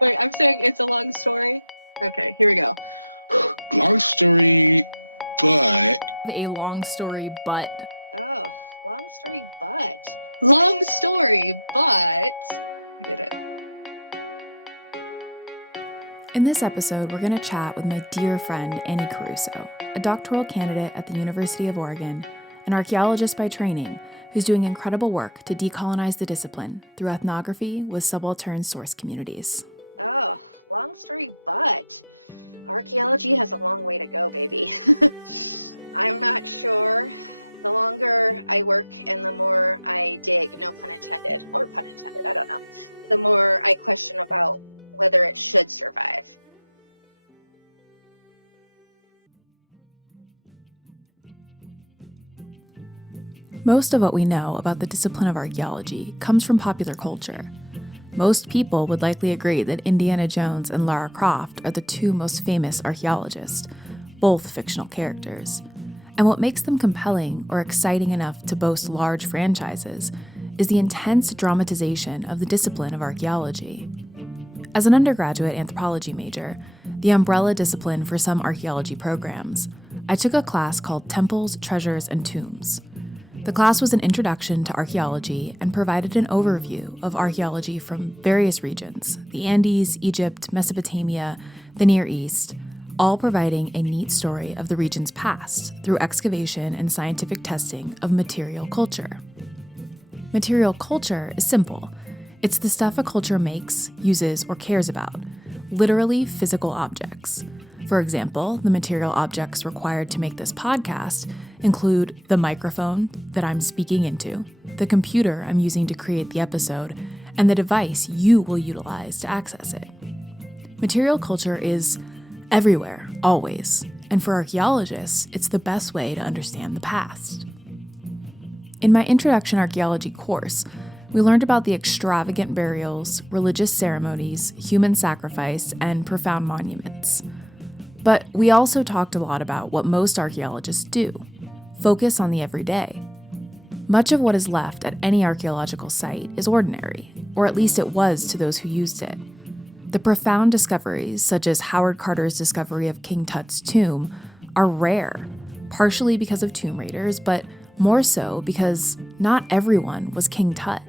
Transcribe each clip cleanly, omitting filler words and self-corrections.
Wait, I'm saying it's a long story. Okay, here we go. Long story, but... A long story, but... Oh, long story, but... Long story, but... I get it. In this episode, we're going to chat with my dear friend, Annie Caruso, a doctoral candidate at the University of Oregon, an archaeologist by training, who's doing incredible work to decolonize the discipline through ethnography with subaltern source communities. Oh, long story, but... Archaeology has a long way to go, baby. I'm not sure. The longer I work and the more I dig, no pun intended, or pun intended, I don't know, the more I question about whether it should survive. Most of what we know about the discipline of archaeology comes from popular culture. Most people would likely agree that Indiana Jones and Lara Croft are the two most famous archaeologists, both fictional characters. And what makes them compelling or exciting enough to boast large franchises is the intense dramatization of the discipline of archaeology. As an undergraduate anthropology major, the umbrella discipline for some archaeology programs, I took a class called Temples, Treasures, and Tombs. The class was an introduction to archaeology and provided an overview of archaeology from various regions, the Andes, Egypt, Mesopotamia, the Near East, all providing a neat story of the region's past through excavation and scientific testing of material culture. Material culture is simple. It's the stuff a culture makes, uses, or cares about, literally physical objects. For example, the material objects required to make this podcast include the microphone that I'm speaking into, the computer I'm using to create the episode, and the device you will utilize to access it. Material culture is everywhere, always, and for archaeologists, it's the best way to understand the past. In my Introduction Archaeology course, we learned about the extravagant burials, religious ceremonies, human sacrifice, and profound monuments. But we also talked a lot about what most archaeologists do: focus on the everyday. Much of what is left at any archaeological site is ordinary, or at least it was to those who used it. The profound discoveries, such as Howard Carter's discovery of King Tut's tomb, are rare, partially because of tomb raiders, but more so because not everyone was King Tut.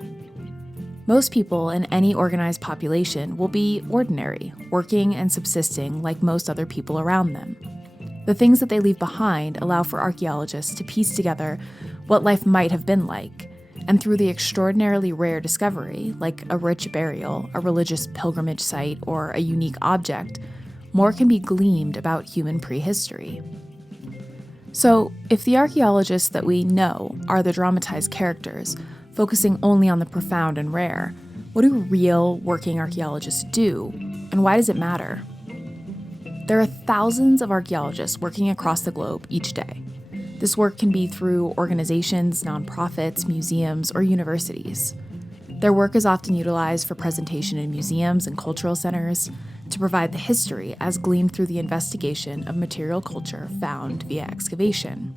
Most people in any organized population will be ordinary, working and subsisting like most other people around them. The things that they leave behind allow for archaeologists to piece together what life might have been like, and through the extraordinarily rare discovery, like a rich burial, a religious pilgrimage site, or a unique object, more can be gleaned about human prehistory. So, if the archaeologists that we know are the dramatized characters, focusing only on the profound and rare, what do real working archaeologists do, and why does it matter? There are thousands of archaeologists working across the globe each day. This work can be through organizations, nonprofits, museums, or universities. Their work is often utilized for presentation in museums and cultural centers, to provide the history as gleaned through the investigation of material culture found via excavation.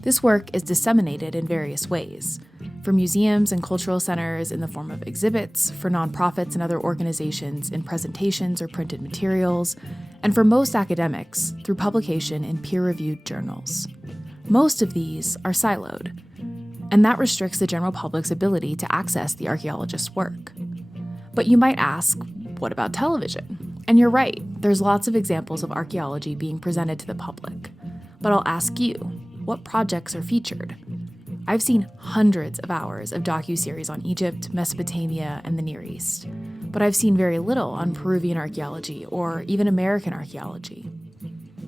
This work is disseminated in various ways, for museums and cultural centers in the form of exhibits, for nonprofits and other organizations in presentations or printed materials, and for most academics through publication in peer-reviewed journals. Most of these are siloed, and that restricts the general public's ability to access the archaeologist's work. But you might ask, what about television? And you're right, there's lots of examples of archaeology being presented to the public. But I'll ask you, what projects are featured? I've seen hundreds of hours of docuseries on Egypt, Mesopotamia, and the Near East, but I've seen very little on Peruvian archaeology or even American archaeology.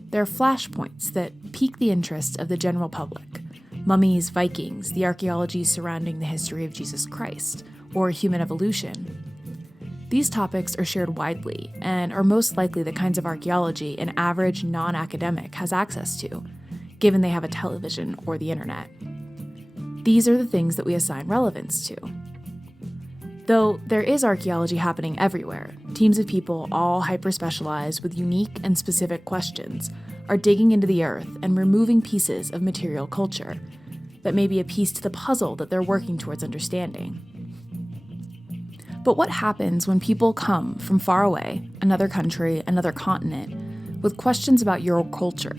There are flashpoints that pique the interest of the general public: mummies, Vikings, the archaeology surrounding the history of Jesus Christ, or human evolution. These topics are shared widely and are most likely the kinds of archaeology an average non-academic has access to, given they have a television or the internet. These are the things that we assign relevance to. Though there is archaeology happening everywhere, teams of people all hyper-specialized with unique and specific questions are digging into the earth and removing pieces of material culture that may be a piece to the puzzle that they're working towards understanding. But what happens when people come from far away, another country, another continent, with questions about your culture?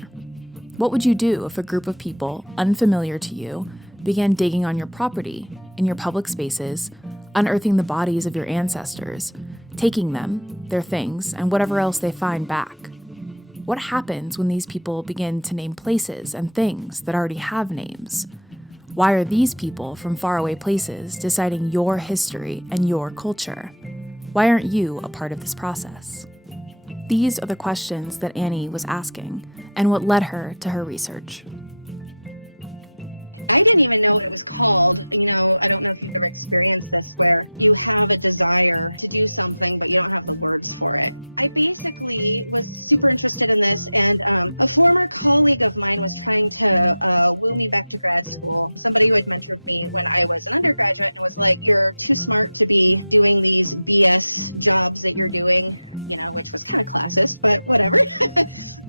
What would you do if a group of people, unfamiliar to you, began digging on your property, in your public spaces, unearthing the bodies of your ancestors, taking them, their things, and whatever else they find back? What happens when these people begin to name places and things that already have names? Why are these people from faraway places deciding your history and your culture? Why aren't you a part of this process? These are the questions that Annie was asking, and what led her to her research. I didn't even know what it was called. You know, I don't know if you've ever experienced this where you have a desire to do something, but you don't have the words for it. I basically was super interested in this, and a former colleague of mine was trying to woo me back to grad school. Somebody who had mentored me when I was an undergraduate and was like, you're too smart to be doing these BS jobs that you're doing, you know, which was kind of classist, but whatever.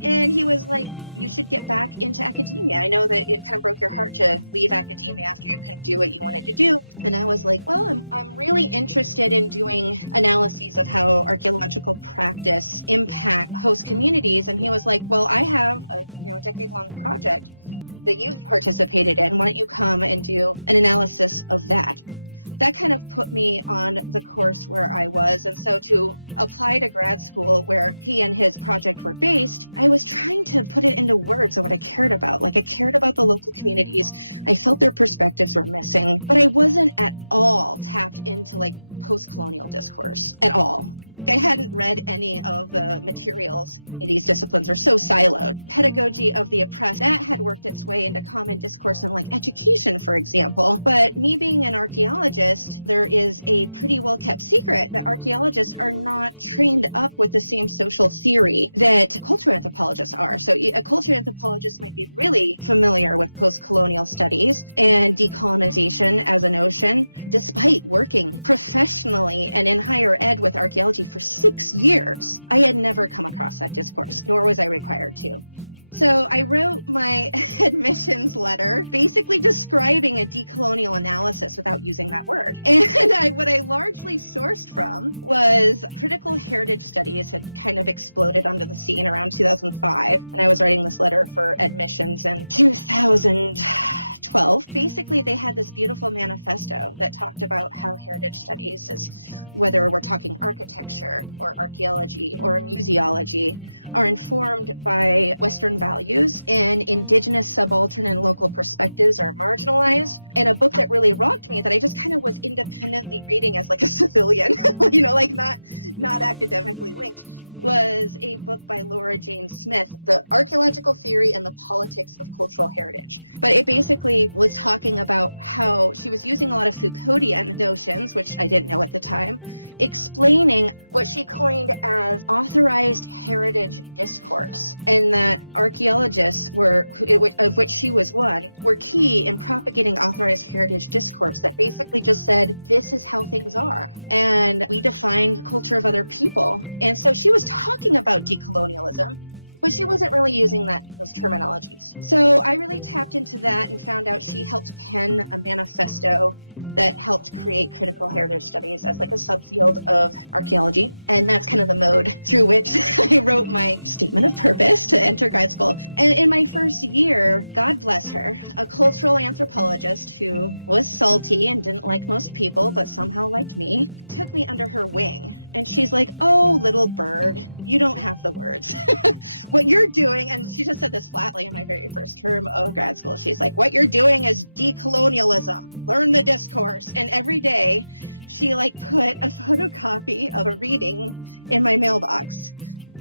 And he was like, you should get back into academia. I know that it kind of broke your heart to leave academia after you couldn't do what you wanted to do. And I was like, well, I'm really interested in doing analyses of how archaeological practice impact host communities. And he was like, well, I have a decade-long project that you've participated in. Why don't you come and do an analysis of that? That kind of put me on the course where I was. And so to apply to grad school where he and his project were based, I was trying to put it into words of what I cared about. Like, I cared about the local communities. I felt their perspectives were missing, but I wasn't at all tapped into like post-colonial discourse at all. I hadn't read any of the materials. These disciplines are so siloed. Pedagogy of the oppressed, that had worked its way into common discourse in like education, for example. But me being an archaeologist, there is a pretty well-kept secret that archaeologists are not trained up with the same social theory that cultural anthropologists are. So a cultural anthropologist might be really familiar with post-colonial studies and decolonization as a notion, despite working professionally and in higher ed with archaeology for 6 years. I had never come across that discourse, nor was I required to. So I wrote my admissions letter basically describing a decolonial analysis without using that word. And what I largely sourced from was critical heritage studies had kind of exploded onto the scene around 2005. And I was writing this letter for admissions in 2012. Basically, they had this beautiful manifesto that talked about how heritage studies is, whether we're talking architecture or archaeology or museology, are informed by Western values, and indigenous, subaltern, and local perspectives are marginalized. And a book that really rocked me that I just kind of was independently reading as like a civilian, like not academically linked, was a book by Laurajane Smith, The Archaeological Theory and the Politics of Cultural Heritage. But it basically was talking about how she was using a lot of Foucauldian notions, which I didn't know at the time, explaining what she coined as authorized heritage discourse, and that archaeologists of which she was one, were key in propagating authorized heritage discourse that basically just said, this is how things are, and we define the culture of other people. And so she was talking about decolonialism, but she wasn't really using those terminologies. So I really tapped into that and found out she helped pen a manifesto that helped create critical heritage studies as like a subfield of archaeology. And that's kind of the mode through which I wrote my statement of purpose to enter grad school. And in my first year, God bless her, a cultural anthropologist who was salty and didn't like most people, but somehow liked me, took me under her wing. And she's like, oh, little bird, you don't have the words. What you're doing, and she just said this flatly in my very first term of grad school, she's like, what you're doing is decolonialism. Learn the discourse. And every day she like put a photocopy of a reading in my mailbox.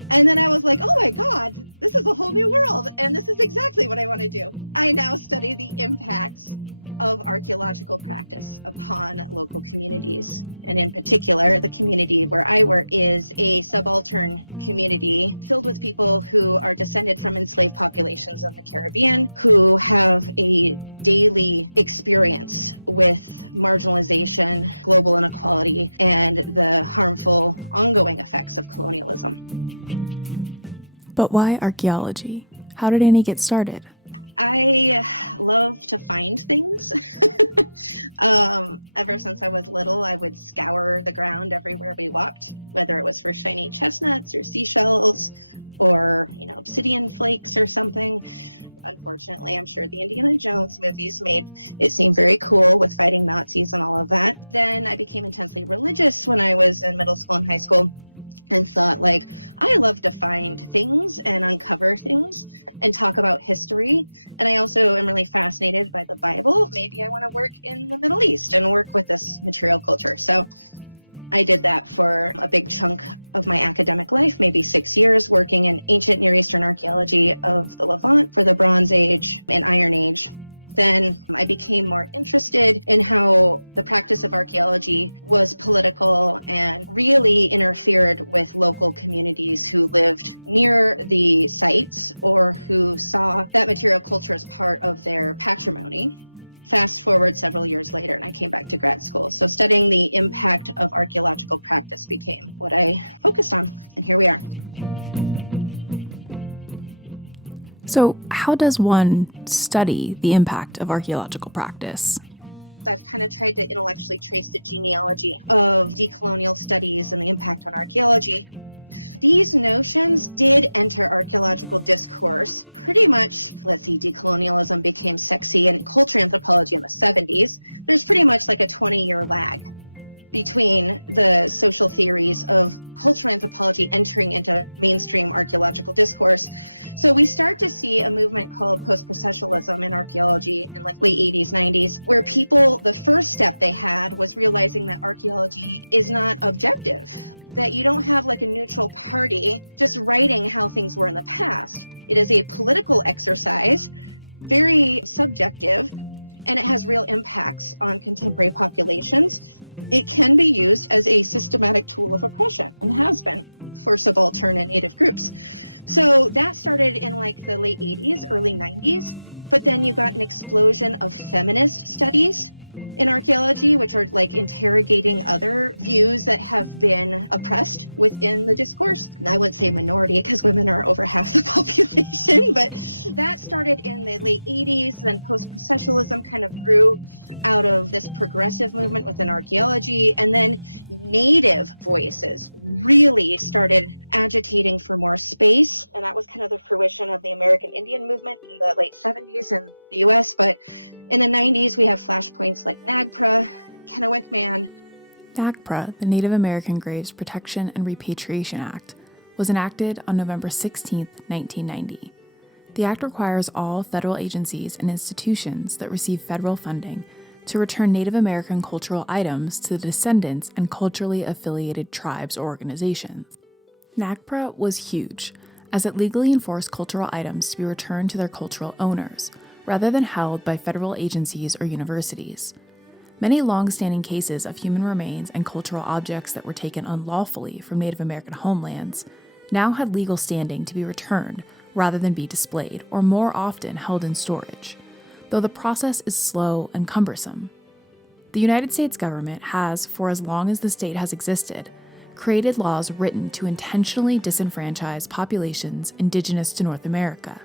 And then I was like, oh my God, this is a whole new world. And this is exactly what I want to do. I now study the impacts of archaeological practice upon local communities. And in particular, the community where I work is a subaltern community filled with people who are descended from enslaved populations of the Caribbean, who have a daily experience with marginalization, global inequality, and the harmful ongoing effects of colonialism. But why archaeology? How did Annie get started? I love to find things. Ever since I was little, I would scour the ground everywhere we walked, whether it was for shiny chestnuts or seashells or, obsidian flakes or something. Unfortunately, I'm sure the Indiana Jones movies made it seem very cool with fighting Nazis and all of that. Then I became intensely religious when I was in middle school and high school, and thought, I love to find things and uncover things and talk about history. And I also am really fascinated by the Bible. Maybe I want to work in the Middle East and work with this material culture. So I did that for a big chunk of my academic life, maybe 6 years, working in ancient Near Eastern archaeology of the Levant for the Bronze Age and Iron Age. Then I became more interested in how the practice of archaeology was political and really interfered with local communities who lived near the sites or who saw that material culture as part of their patrimony. Fast forward several years later, and I came back to grad school. So studying the impact of archaeological practice became what I focused on, and here we are. So, how does one study the impact of archaeological practice? I've kind of tried to intellectually trace the genealogy of decolonial studies and the impact on archaeology. These notions did enter archaeological discourse pretty much, decolonialism became sexy in culture anthropology in the 70s. There's pretty much like a 20-year lag between the social theories of cultural anthropology entering into mainstream archaeological discourse. So we start to see a movement called post-processualism in archaeology in late 80s, 90s, where people, the first step they had was realizing that archaeology is not objective, that you don't have a neutral party just writing how things were in the past. It is a political exercise, very subjective, and it has real impacts on contemporary populations. It can be used as a systematic tool of oppression and has been for subaltern and native groups. So that started in the late 80s, early 90s, but then you got an explosion of feminist studies in archaeology, which are interrogating other views that have been oppressed within the discourse. And I wouldn't say minority because women are over half the population, but that started in the late 80s. Then post-processualism kind of grew out of this progressive movement within archaeology. And then native voices really started agitating for more space. And that was kind of the fruition of the American Indian movement in the late 70s in the US. But in the 90s, we have flashpoints like NAGPRA, Kennewick Man. NAGPRA, the Native American Graves Protection and Repatriation Act, was enacted on November 16, 1990. The act requires all federal agencies and institutions that receive federal funding to return Native American cultural items to the descendants and culturally affiliated tribes or organizations. NAGPRA was huge, as it legally enforced cultural items to be returned to their cultural owners, rather than held by federal agencies or universities. Many long-standing cases of human remains and cultural objects that were taken unlawfully from Native American homelands now had legal standing to be returned rather than be displayed, or more often held in storage, though the process is slow and cumbersome. The United States government has, for as long as the state has existed, created laws written to intentionally disenfranchise populations indigenous to North America.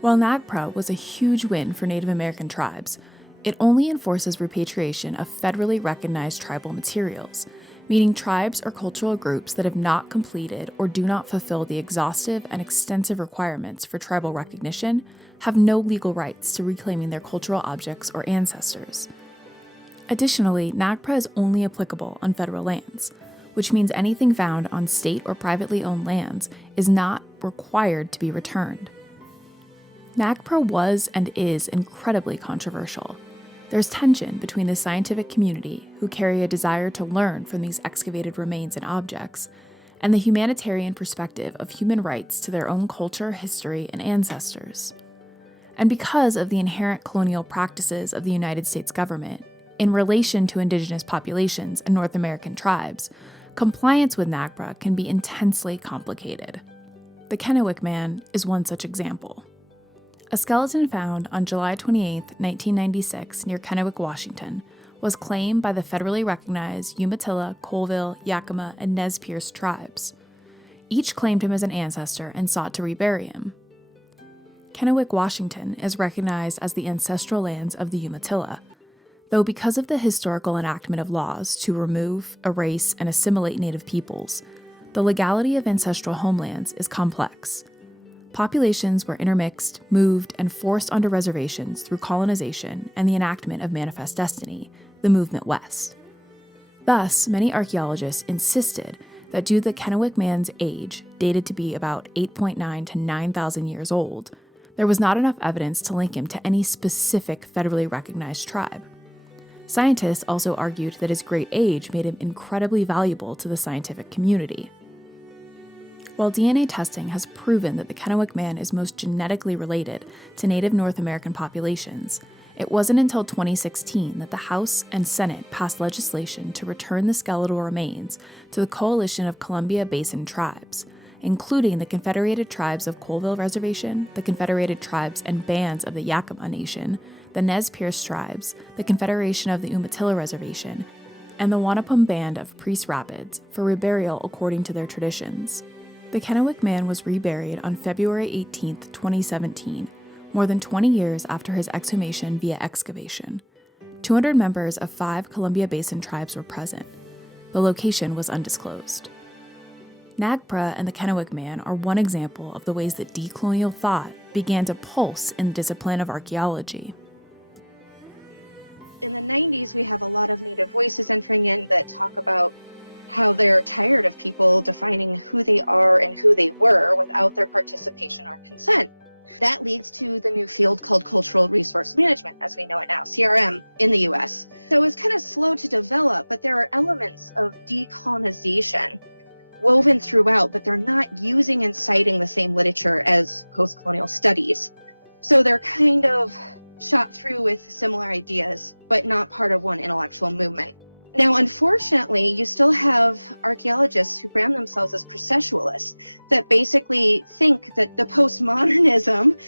While NAGPRA was a huge win for Native American tribes, it only enforces repatriation of federally recognized tribal materials, meaning tribes or cultural groups that have not completed or do not fulfill the exhaustive and extensive requirements for tribal recognition have no legal rights to reclaiming their cultural objects or ancestors. Additionally, NAGPRA is only applicable on federal lands, which means anything found on state or privately owned lands is not required to be returned. NAGPRA was and is incredibly controversial. There's tension between the scientific community, who carry a desire to learn from these excavated remains and objects, and the humanitarian perspective of human rights to their own culture, history, and ancestors. And because of the inherent colonial practices of the United States government in relation to indigenous populations and North American tribes, compliance with NAGPRA can be intensely complicated. The Kennewick Man is one such example. A skeleton found on July 28, 1996, near Kennewick, Washington, was claimed by the federally recognized Umatilla, Colville, Yakima, and Nez Perce tribes. Each claimed him as an ancestor and sought to rebury him. Kennewick, Washington is recognized as the ancestral lands of the Umatilla, though because of the historical enactment of laws to remove, erase, and assimilate Native peoples, the legality of ancestral homelands is complex. Populations were intermixed, moved, and forced onto reservations through colonization and the enactment of Manifest Destiny, the movement west. Thus, many archaeologists insisted that due to the Kennewick Man's age, dated to be about 8.9 to 9,000 years old, there was not enough evidence to link him to any specific federally recognized tribe. Scientists also argued that his great age made him incredibly valuable to the scientific community. While DNA testing has proven that the Kennewick Man is most genetically related to Native North American populations, it wasn't until 2016 that the House and Senate passed legislation to return the skeletal remains to the Coalition of Columbia Basin Tribes, including the Confederated Tribes of Colville Reservation, the Confederated Tribes and Bands of the Yakima Nation, the Nez Perce Tribes, the Confederation of the Umatilla Reservation, and the Wanapum Band of Priest Rapids for reburial according to their traditions. The Kennewick Man was reburied on February 18, 2017, more than 20 years after his exhumation via excavation. 200 members of 5 Columbia Basin tribes were present. The location was undisclosed. NAGPRA and the Kennewick Man are one example of the ways that decolonial thought began to pulse in the discipline of archaeology. In the 90s, we have a lot of Native voices entering in that talk about how they're tired of people defining who they are and who they were without their participation or consent. That leads to the new field called cultural resource management, as we know it now, CRM, in the US. So it's kind of slow to develop, but there are elements of decolonization woven throughout, but they're not using and citing the same literature as post-colonial studies. So they're kind of shot through with similar ideas, but not part of one intellectual movement. Now, unfortunately, you still have archaeologists who brand themselves as processualists that basically think that the postmodernism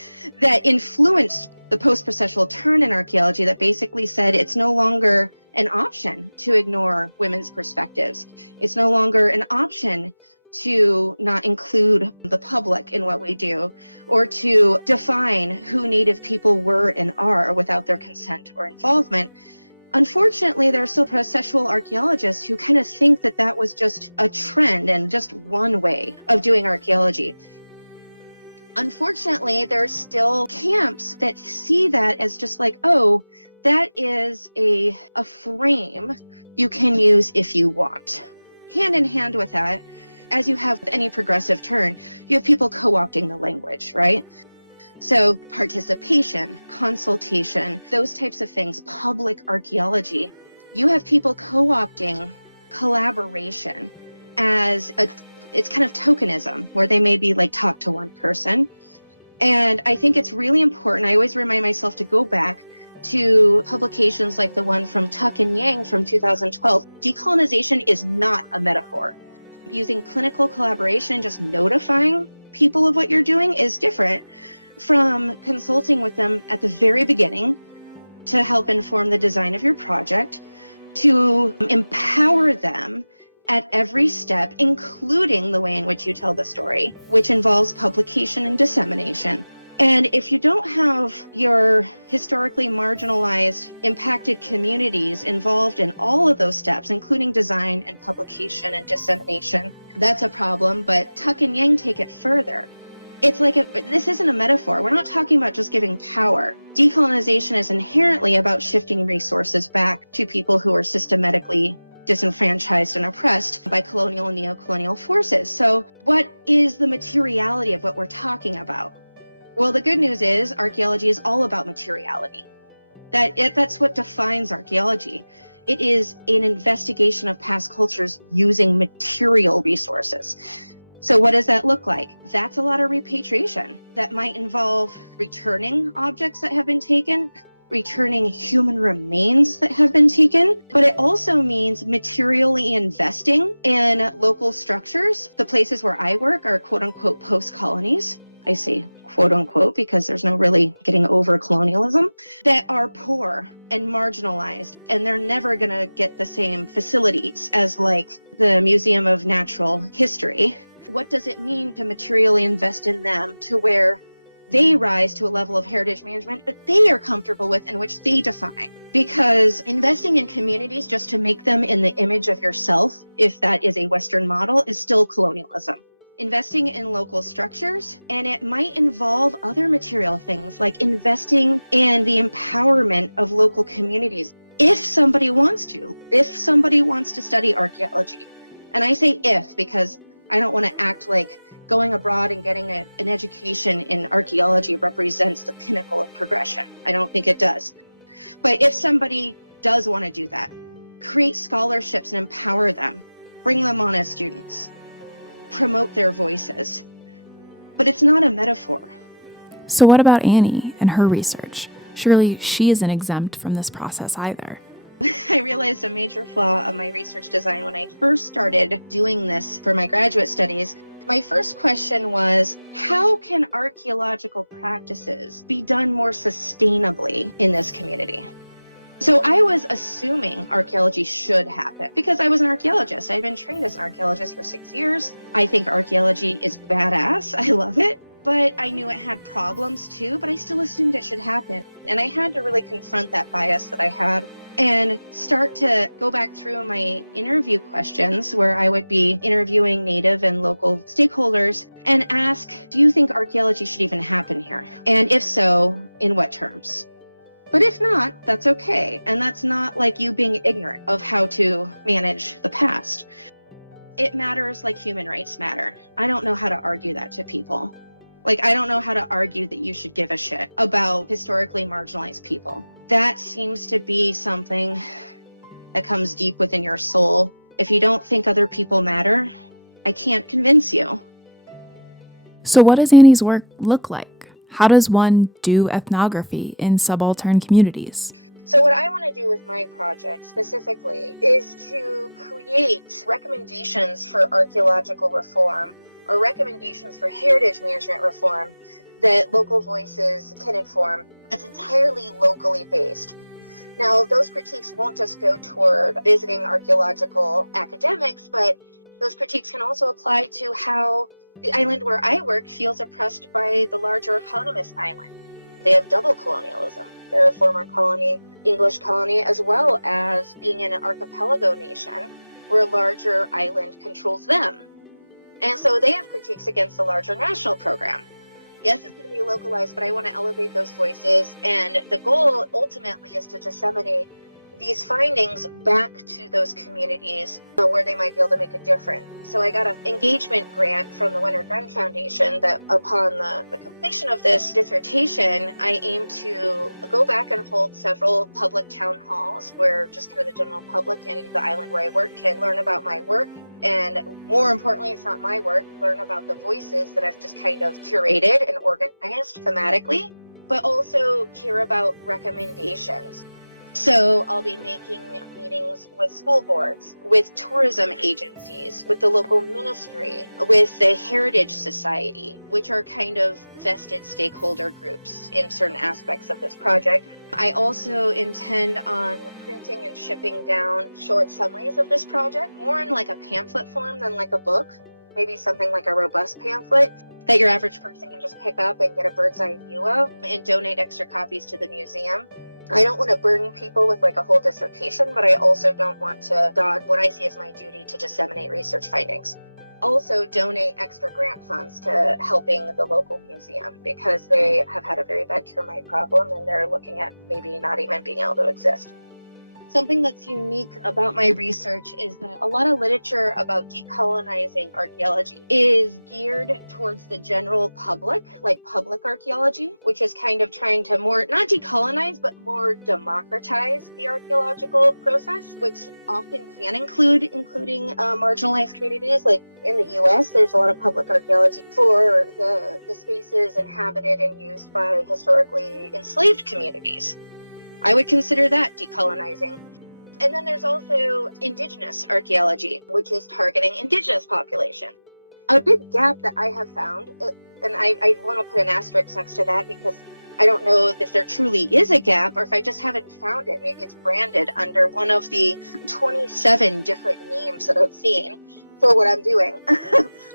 that influenced the post-processual turn in archaeology, that basically said it's no longer an option to ignore women's perspectives. It's no longer an option to not include the public in what we do, or to define who Native people were and are without their consent or involvement. Unfortunately, there are still processual archaeologists who kind of think that that was just a trend and just one way of doing archaeology. Unfortunately, there are still camps that see that as just like, oh, that is a frame you can use if you want. Hand in hand with that, as you have any progressive turn, you have people co-opting the language, right? So participation, consultation, those types of things, public archaeology, you have people co-opting collaboration as it's kind of tokenism, where they may be like talk to one person. And I think it's really important. I always remind myself to go back to publications like the one from Tuck and Yang from 2012. Decolonization is not a metaphor. Using clinical collaboration, just notifying people of what you're doing, is different from consulting with them at the very beginning to help inform the design of your project, to empower them at every step, including the way in which you tell the story, which involves publication and dissemination. And if you don't have your historically marginalized, impacted communities involved in all of those steps, including design and publication and dissemination, that's a problem. But Tuck and Yang take it further. It's like this isn't a metaphor. We're not talking about just giving power. Decolonization is inherently about shifting resources back to people who are systematically disenfranchised and oppressed by colonial and neocolonial forces. So what is the materiality of what we're talking about? Well, the good news is archaeology is all about materiality. That's what defines archaeology. It is an investigation of past cultures using material resources. So what does that look like? That's a lot of repatriation. That might involve returning objects that have been taken, returning human remains that have been taken, but it also means materially investing in local structures. The places where I work are quote unquote post-colonies. I say quote unquote because there's no really getting over colonialism, that are poor and marginalized, and they're never going to get the same facilities as like the Museum of Natural History. What does it mean to materially invest in them to where they rise to a level of heritage management that they are comfortable with and which they define. Because investing in communities just to make them in the image of yourself, if that is a Western model, is still colonialism. Investing in local structures, and it might involve other material things like investing in the empowerment of local communities. If somebody wants to study archaeology, and I say if because I don't want to act like going abroad and getting an education in archaeology represents the pinnacle of progression. I don't think it does. But if somebody does want to do that, create scholarships and empower them, bring them on as students, promote their voices. But it's not a metaphor. So what about Annie and her research? Surely she isn't exempt from this process either. I realized a major flaw of my research design when I first started doing this for my graduate studies. My first question was, how can archaeological practices be done more sustainably in this community? So I was assuming archaeology should happen because I was an archaeologist. I'd been trained as an archaeologist for 6 years. I think archaeology is badass. I love it. But I knew it had problems too, but I still assumed it should happen. And I had to really confront that bias that I had and start to go back through my interview questions where I would be interviewing native and local stakeholders and ask, do you think archaeology should even happen here? And if so, in what terms? But if not, that's okay. And that's not like you being ignorant of how to manage the past. It matters like human rights matter. I don't know how to argue that to people. I don't know how to argue that you should give a shit about historically marginalized people. That seems to be something that comes deep within your soul. If you don't think other people matter, I can't convince you. So what does Annie's work look like? How does one do ethnography in subaltern communities? So what I want to do with my project specifically is to create recommendations for archaeological reform or recommendations for heritage management reform that local voices can inform. It's entirely locally based. Now, those critiques won't just go toward visiting archaeological academics, but those critiques can also apply to how the island where I work feels oppressed by the larger eponymous island. They have double colonialism. They're a former colony, English colony, as well as being in an archipelago nation where a larger island controls them. And so they have critiques against the larger national program. Yes, it's going to be localized, but I want to elevate those voices. And the goal ultimately is to disseminate these findings back to those communities where they might be able to make a difference. So I got an engagement grant from the Winter Gren Foundation that upon the completion of this dissertation, I aim to go back and hold several public town halls where just kind of the general public in the island where I work can learn about my work. And more importantly, it's not my work, learn about the voices that I've just kind of curated and organized thematically, but also hear about recommendations. So I'll be making meetings with school boards, with tourism agencies, with the local ministry, with the Heritage Society, which are kind of vested stakeholder groups in certain aspects of this project. I also intend on printing and shipping down short summaries of this project, more in like a pamphlet form than like a book, maybe something like a robust pamphlet that your average person can just pick up and get a bird's eye view of and donate extra copies to the museum. I don't want to burden people with like a whole dissertation, but I also don't want to dodge what I see as my duty to disseminate research findings. Also donate extra grant funds to helping the local museum because they have had a very bad termite problem and they're looking at maybe not even being able to exist. Something that's unique about my research is that a lot of literature about decolonizing archaeology is geared towards the general public, like public archaeology, which is kind of trying to more, not decolonize, but more democratize the archaeological process, which often can including marginalized communities. Like in the U.S., there's a lot of public archaeology for the spaces inhabited and used by historically enslaved communities. I would consider that decolonizing. And then there's also indigenous archaeology, which is targeting indigenous population. A big gap that I have found, and I want to put an asterisk next to that because I don't know if there truly is a gap or if I just haven't found it. Maybe it's branded under one of the 27 different names that I've seen for what I'm doing.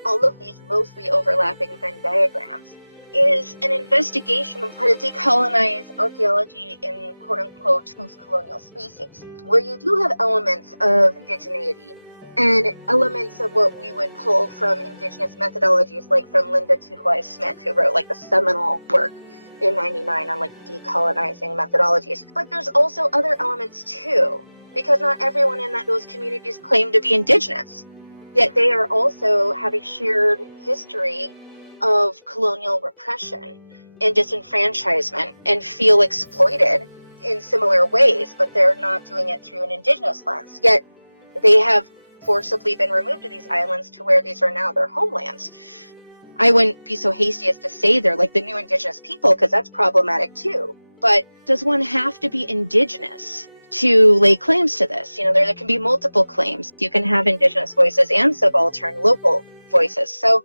All of these mostly overlapping Venn diagrams. is an investigation of how to decolonize archaeology in quote-unquote post-colonial spaces, where you do have elements of indigeneity and elements of what we would pull from indigenous methodologies, like from Linda Tuhiwai Smith, who wrote like the seminal work in '99 on like decolonizing methodologies. But there's also other elements too, because not everyone in those communities claim to be indigenous, yet they are also have a shared history of colonial repression and disenfranchisement and feel exploited in similar ways, but they're not doing it through an indigenous lens. Yet they have forcibly been removed to these islands to where these are now their homelands. I wouldn't be so hasty as to say they're like the new indigenous people, because that's problematic too. But does one have to be indigenous to lay claims to this? You know, there can be multiple claims. You can have indigenous voices and subaltern local voices. So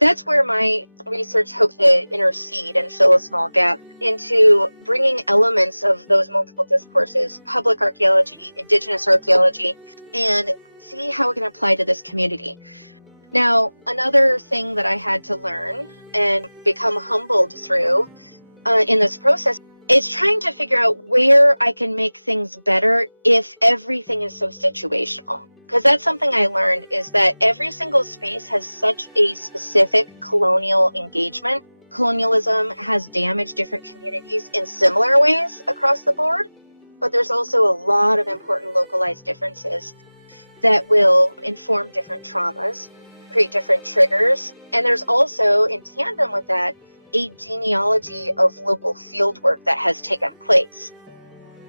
that's where my research hopes to intercede and fill a small gap into bringing elements of those multiple discourses, public archaeology, indigenous archaeology, and see how it can apply to this community. Now, another thing that I had to learn and become humbled through in this process is trying to figure out where I can make things better if everything is so situational. Because that's something I learned, is that every single space has such a specific colonial engagement. Colonialism has damaged different communities in similar ways across the board, but there's also a lot of important localized differences that will inform different traumas, create different triggers. And there's also, in tandem with that, a genealogy of local fieldwork that has taken place.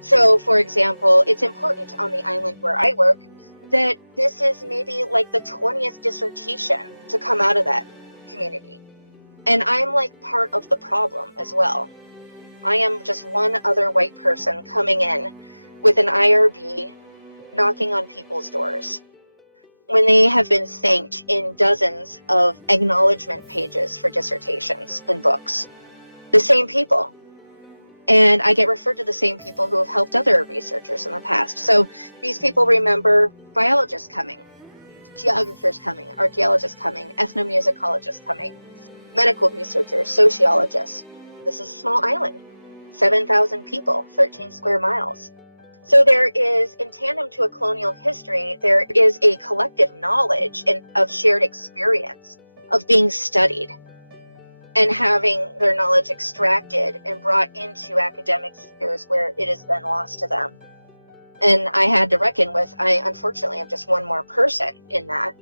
So, for example, it's important on the island where I work that this is maybe like the 20th dissertation to come out of that community. And I'm like part of the problem as well. I am just one other white person coming in with an IRB, knocking on people's doors, when they have been thanked in dozens of acknowledgement pages for dissertations and books. The same people. And I get referred to the same people who have helped other researchers in the past. So these people remember biologists coming, geographers coming, archaeologists coming, ethnomusicologists coming, medical researchers, sociologists. This is a small island, 7,000 people, 13 square miles. So there is, in tandem to a colonial history, there is a collective knowledge of shared experience, of being studied, and having their knowledge extracted and brought into academic spheres where it is then lost to them. And I had to reckon with, I unfortunately am just one more person in that.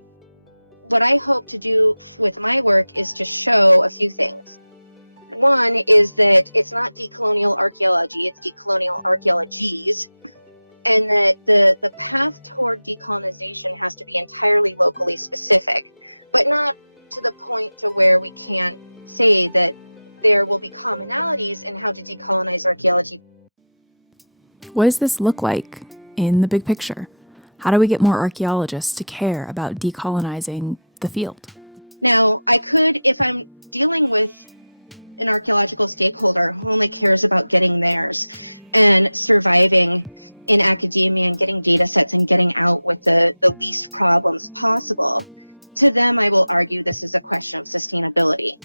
What I hope to do with my work is to show a few things. One is that it's not decolonial archaeology, it's decolonial archaeologies, and that the path toward decolonization has to be entirely locally specific, but not to the point to where we can't say that there will be commonalities in how to decolonize archaeology. What does this look like in the big picture? How do we get more archaeologists to care about decolonizing the field? Now, I could, if I'm dealing with an archaeological stakeholder who only cares about getting theirs and surviving in academia and getting data sets and getting out with the least problems possible, to them I will argue this is a question of sustainability.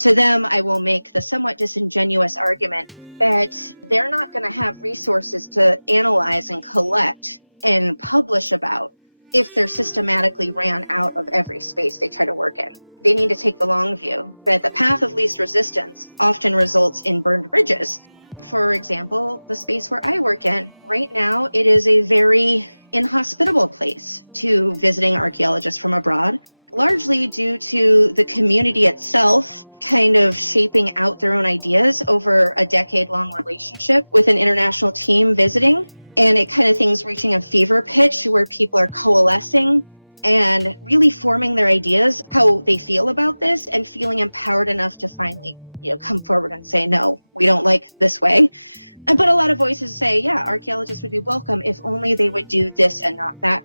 To them, I will make the somewhat disingenuous argument that they're not going to have resources to analyze and collect and publish about if they're systematically ran out of every space they try to work in. They need to take the long view, that the path of least resistance often results in burned bridges. For example, the space where I work in, right now, it is a very inhospitable place to visiting archaeologists from abroad, largely due to the community itself kind of shaping out their own ideas over a decade-long relationship with an international team visiting. And it kind of things reaching a fever pitch where people are coalescing and really forming their ideas, how they feel about this, and feeling empowered enough to finally, come forward and say, no, we don't like this way. But a lot of voices say, yeah, archaeologists would be welcome if only they would do this and not that.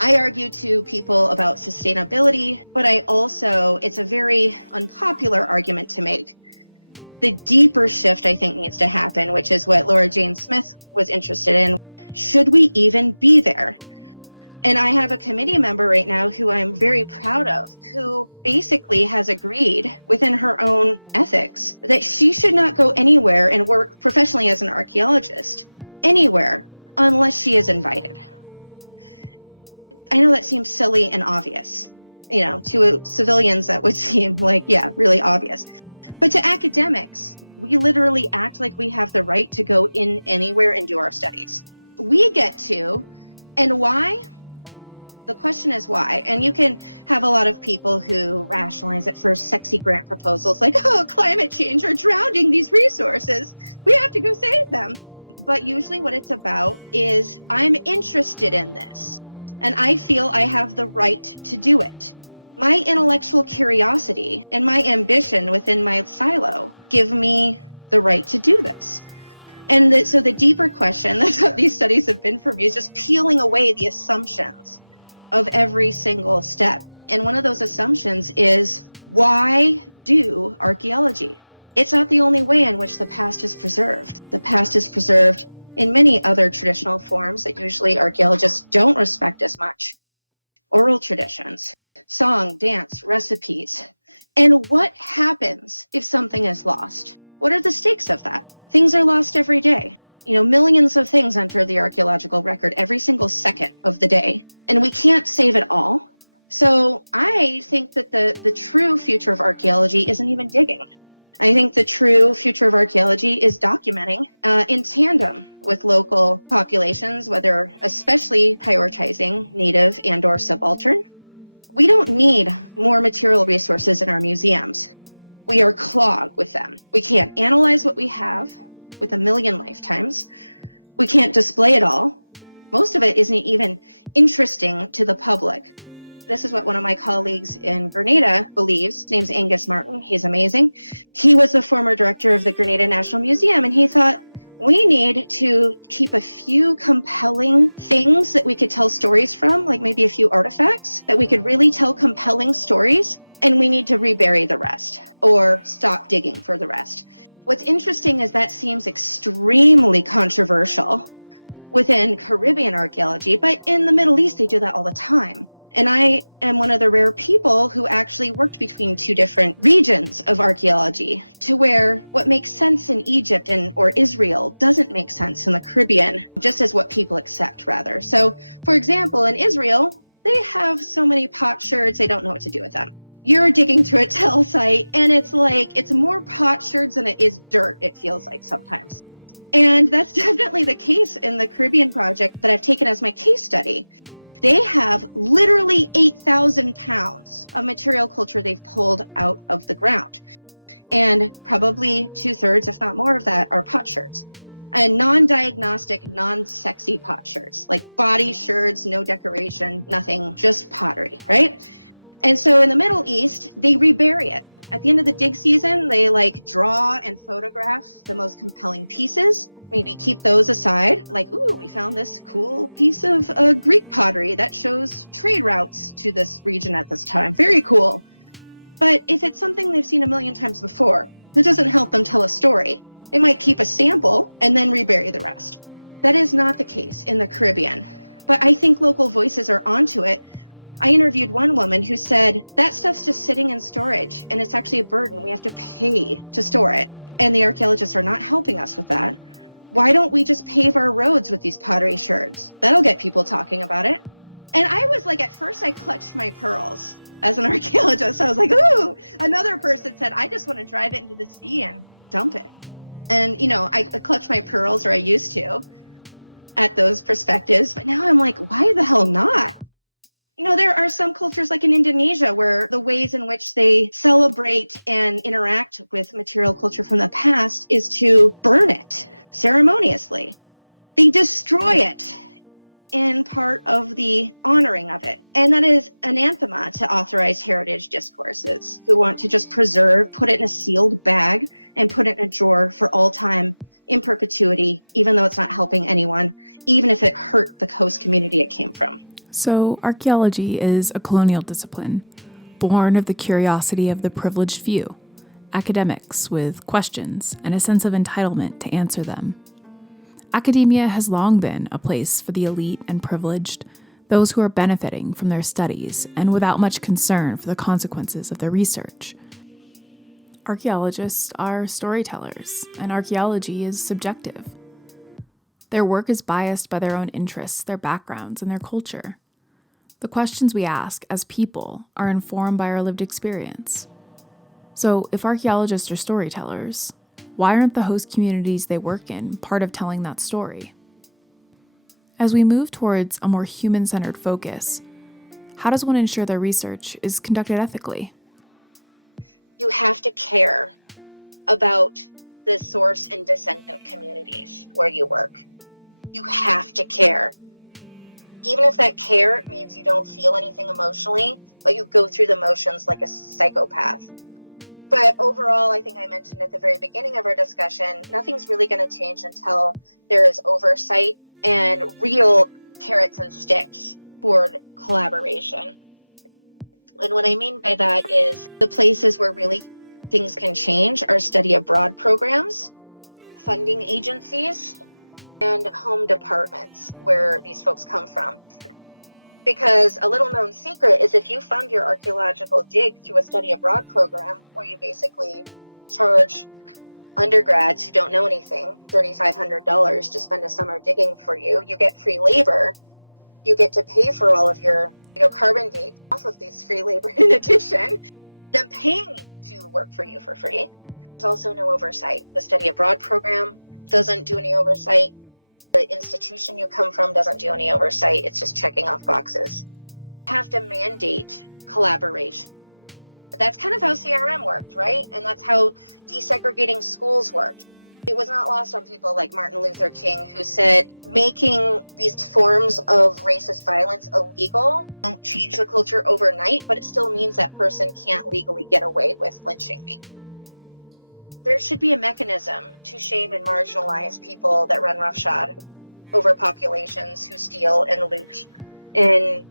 I argue to people about sustainability, but it's a very unpopular argument to make. The deeper shift I think needs to happen, which is what Laurajane Smith was interested in. Should we even be there? And I have a committee member right now who I'm very proud of, who basically has agreed within her own ethics that she should not go anywhere and work professionally as an archaeologist, anywhere, unless she is invited. I know that seems silly and obvious. To civilians that would seem like, yeah, really obvious. But to academics, we literally act like we have the right to go in anywhere and do our studies. We get to, and why? The question is why. And you can have a lot of people who rationalize it for sexy grant proposals like, oh, climate change are drowning these resources. We have to go save them. But usually what it's about is I'm interested in this and I feel I have the right to do it. My intellectual curiosity and my ambition within my silo give me the right to do this. And so the deeper question, that's what these studies have been for me, is just peeling away the assumptions of every single step. And one of those assumptions is, why do archaeology? It's not the only way in which the past is preserved. The past is preserved in many other traditional forms that usually archaeologists don't respect as much. Oral traditions, song, dance, recipes. And what happens if something is lost? What are the stakes of that? Things are lost every day. Millions of things enter the archaeological record every single second of the day, and we can't save it all. So I think that the true future of archaeology isn't even digging. I think the true future of archaeology is documenting in tandem with local populations, whether especially prioritizing native and or subaltern. We don't need more material resources in our museums. We are clogged with them. We can't analyze what we have with a million lifetimes. We can't display it all. Most of it isn't even interesting to the public. This is what one of my colleagues in Grenada believes. His name's Angus Martin. He's amazing. He was the former director of the Grenada National Museum, and he thought, we need to keep a few compelling things that we could tell stories from, like maybe a few artifacts that we could really tell compelling stories, and we need to rebury the rest or stop digging for the rest. What's interesting is that seems extremely controversial within Caribbean archaeology, but in the Middle East, they do that all the time. And I am one of the rare people who actually worked between two different regions of archaeology, to where what makes sense in Egypt or Israel doesn't make sense in the Caribbean, just as what people accept, rather. So, for example, in Israel, they have so many potsherds, they don't know what to do with them. You're digging through a tell site, and it's more potsherds than it is dirt, it feels like sometimes. And that's definitely the case in the Caribbean project that I've taken as my case study. They have literally 8,000 pounds of material culture they've pulled out of the ground. And probably 2/3, if not more of that, are potsherds. And non-diagnostic, non-sexy potsherds, like body sherds, no decoration, nothing, just pottery, right? And so in the Middle East, they rebury it. At the end of the dig season, they draw and photograph the most compelling pieces. Maybe keep those aside, ooh, we found this cool piece of Greek pottery that shows trade routes to this region at this time. Very cool. But if it's something they've seen a million times before, that doesn't help them tell a story. They might keep a sample and then rebury the rest. That is not the case in the Caribbean. But I think local voices are onto it. I interviewed one woman who said, that stuff's just sitting in storage, and it's actually a burden. We have to pay to store it. And the archaeologists are not helping us with that. Why don't we just pave our roads with these pottery sherds? That'll get people talking about it. And I was at first I clutched my pearls as an archaeologist. I was like, ooh, another person said, I just want to drive it into the sea and dump it. And, I clutched my pearls, or I used to, at those perspectives. But now I'm like, why the hell not? There are some cultures like in Indonesia where the ways in which they celebrate and interact with material culture from the past is to burn it ceremoniously. They destroy it in part of the honoring of it. And that is anathema to authorized heritage discourses who want to just preserve, put it in a sealed bag, and put it in a drawer for all time in perpetuity, even though it's not helping anyone, even if it hurt the host community it came from. So, archaeology is a colonial discipline, born of the curiosity of the privileged few, academics with questions and a sense of entitlement to answer them. Academia has long been a place for the elite and privileged, those who are benefiting from their studies and without much concern for the consequences of their research. Archaeologists are storytellers, and archaeology is subjective. Their work is biased by their own interests, their backgrounds, and their culture. The questions we ask as people are informed by our lived experience. So, if archaeologists are storytellers, why aren't the host communities they work in part of telling that story? As we move towards a more human-centered focus, how does one ensure their research is conducted ethically? You have to care about the source and descendant communities where you work. You have to care. Even if that care means you don't feel anything emotionally, but you go through the motions like a psychopath. But overall, I think I mentioned at the very beginning of our discussion, nothing's really going to change until there is oversight and real carrots and sticks toward collaboration. And what I mean by that is the places where really things can change are study abroad programs, funding agencies, and home departments where these folks come from. Because a little known secret is if you fund your archaeological dig through a study abroad program where you basically charge undergrads who don't know anything $3,500 to spend a summer digging for you, you get free labor, you get to pay for all of your carbon dates off of these free labor in addition, them paying to work for you for free. There's also no oversight. The study abroad program doesn't do any oversight. The institution you come from doesn't do any oversight. It's just checking off boxes. You have to mandate collaboration. That's kind of how CRM worked, right? And that's how desegregating schools worked. It was not lost on people like Martin Luther King, who said making these forms of racist violence illegal won't change the culture overnight, but it still means that person can't legally get away with lynching me. There should be a mechanism to shame and marginalize people that run roughshod over populations who steal and loot and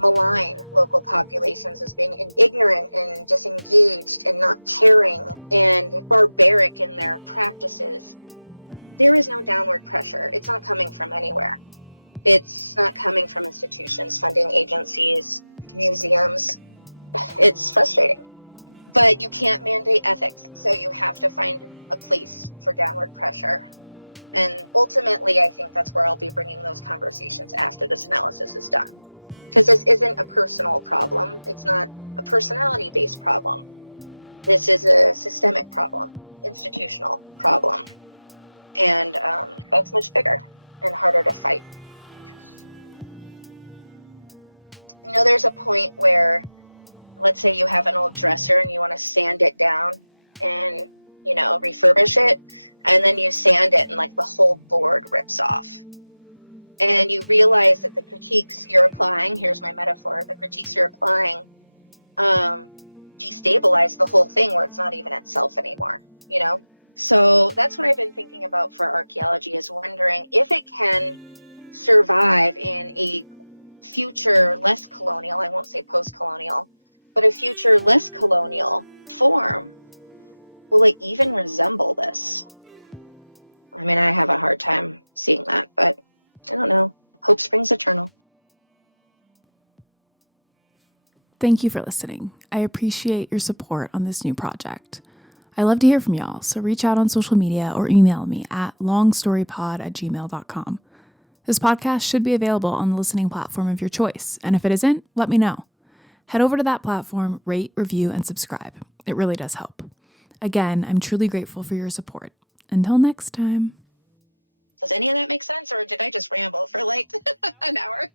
malign local populations as being ignorant and disengaged and not caring and barbaric in their practices. There is no downward pressure. It's not coming from anywhere. It's not coming from institutions, funding agencies, museums. It's frustrating. But you can't mandate ethics, so you have to find a place for downward pressure. And ultimately, I think that's where I'll be bringing those conversations after this analysis is done. Because this isn't a personal problem. It's not a personality-based problem. This is a systemic problem, institutional problem. And that's much bigger and harder to fight. There's a point where, let's say you have an old dresser and you want to sand it down and, refurbish it. And then you sand it and like the whole board rips off. And you realize that the critiques you're applying, here's my metaphor, the critiques you're applying destabilize the whole thing where it's not even itself anymore, So that's what I've been thinking about for archaeology, is wondering if it can survive in a future less colonial, I won't say post-colonial, but a future less colonial form. Will it even resemble this? I mean, I have a hard time seeing that, but I don't know. Hope springs eternal. Thank you for listening. I appreciate your support on this new project. I love to hear from y'all, so reach out on social media or email me at longstorypod@gmail.com. This podcast should be available on the listening platform of your choice, and if it isn't, let me know. Head over to that platform, rate, review, and subscribe. It really does help. Again, I'm truly grateful for your support. Until next time. Does any of that make sense, or did I just ramble for like an hour?